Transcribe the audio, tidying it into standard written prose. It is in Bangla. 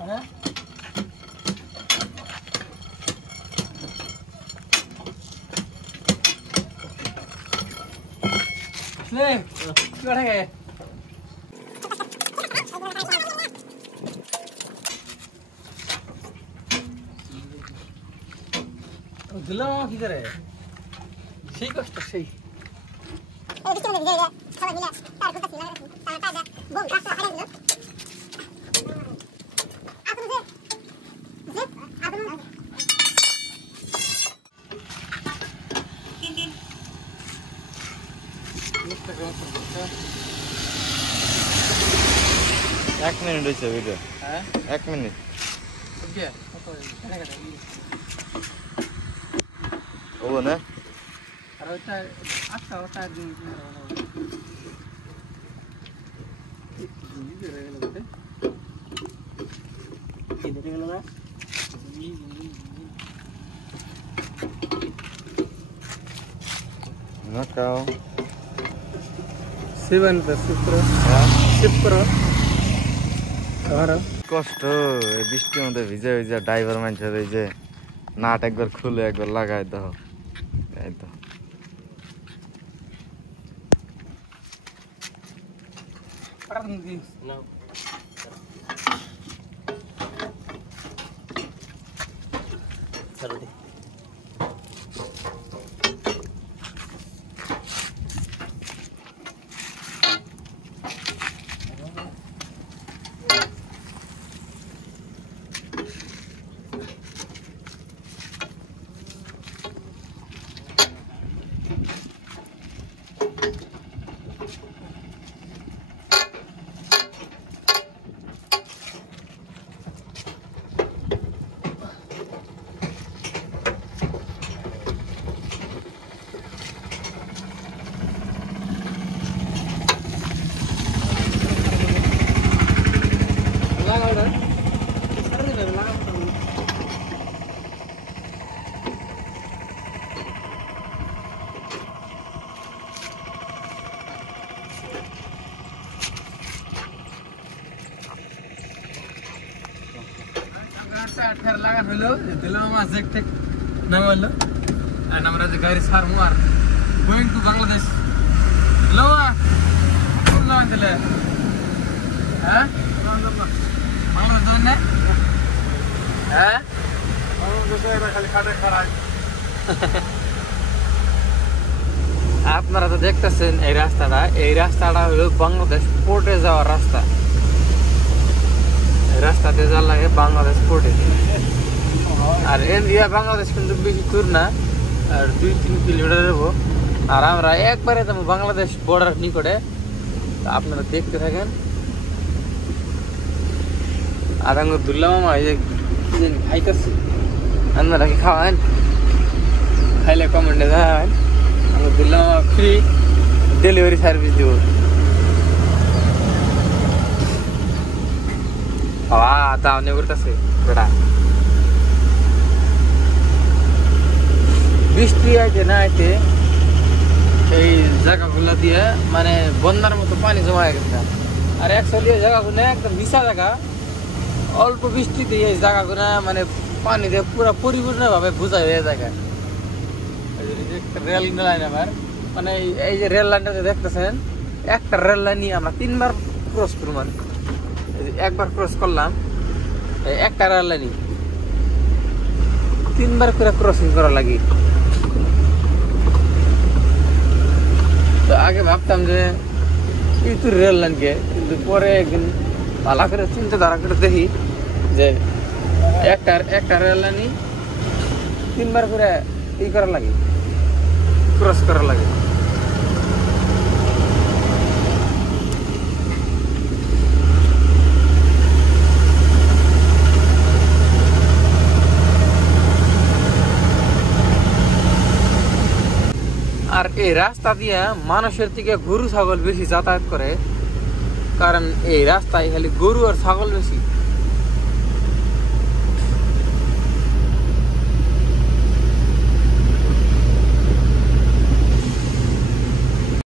হ্যাঁ আসলে কি থাকে দিলাম কি করে সেই কষ্ট সেই এক মিনিট হয়েছে ভিডিও। হ্যাঁ 1 মিনিট ও না আর ওইটা আচ্ছা ওটা দিন নকাও 7 पे शिफ्ट करो আর কষ্ট এই বৃষ্টির মধ্যে ভিজে ভিজে ড্রাইভার মানুষের এই যে নাট একবার খুলে একবার লাগাই দাও এই তো পাঠান দিন না চলো লাগান হলো দিলাম মাছ দেখতে নামালো আর আমরা যে গাড়ি ছাড়বো আর গোয়িং টু বাংলাদেশ লওয়া কোন লাগান দিলে হ্যাঁ বাংলাদেশ যাবেন না হ্যাঁ খালি খাটে খারাই আপনারা তো দেখতেছেন এই রাস্তাটা হলো বাংলাদেশ পোর্টে যাওয়ার রাস্তা রাস্তাতে যাওয়ার লাগে বাংলাদেশ পোর্টে আর ইন্ডিয়া বাংলাদেশ কিন্তু বেশি দূর না আর 2-3 কিলোমিটার যাবো আর আমরা একবারে যাবো বাংলাদেশ বর্ডার নিকটে আপনারা দেখতে থাকেন আর আমি দুল্লা মামা এই যে খাইতেছি আপনারা কি খাওয়ান খাইলে কমেন্টে জানাবেন আমি দুল্লা মামা ফ্রি ডেলিভারি সার্ভিস দেবো তাও নিয়ে করতেছে বেটা বৃষ্টি আইতে না আইতে এই জায়গাগুলো দিয়ে মানে বন্যার মতো পানি জমা হয়ে গেছে আর অ্যাকচুয়ালি এই জায়গাগুলো একদম বিশা জায়গা অল্প বৃষ্টিতে এই জায়গাগুলো মানে পানি দিয়ে পুরো পরিপূর্ণভাবে বোঝা হয়ে যায় রেল লাইন আমার মানে এই যে রেল লাইনটা যে দেখতেছেন একটা রেল লাইন নিয়ে আমরা 3বার ক্রস করব মানে একবার ক্রস করলাম একটা রেল লাইনই 3বার করে ক্রসিং করা লাগে তো আগে ভাবতাম যে এই তো রেল লাইনকে কিন্তু পরে একদিন ভালো করে চিন্তাধারা করে দেখি যে একটা রেল লাইনই 3বার করে ই করা লাগে ক্রস করা লাগে আর এই রাস্তা দিয়ে মানুষের থেকে গরু ছাগল বেশি যাতায়াত করে কারণ এই রাস্তায় খালি গরু আর ছাগল বেশি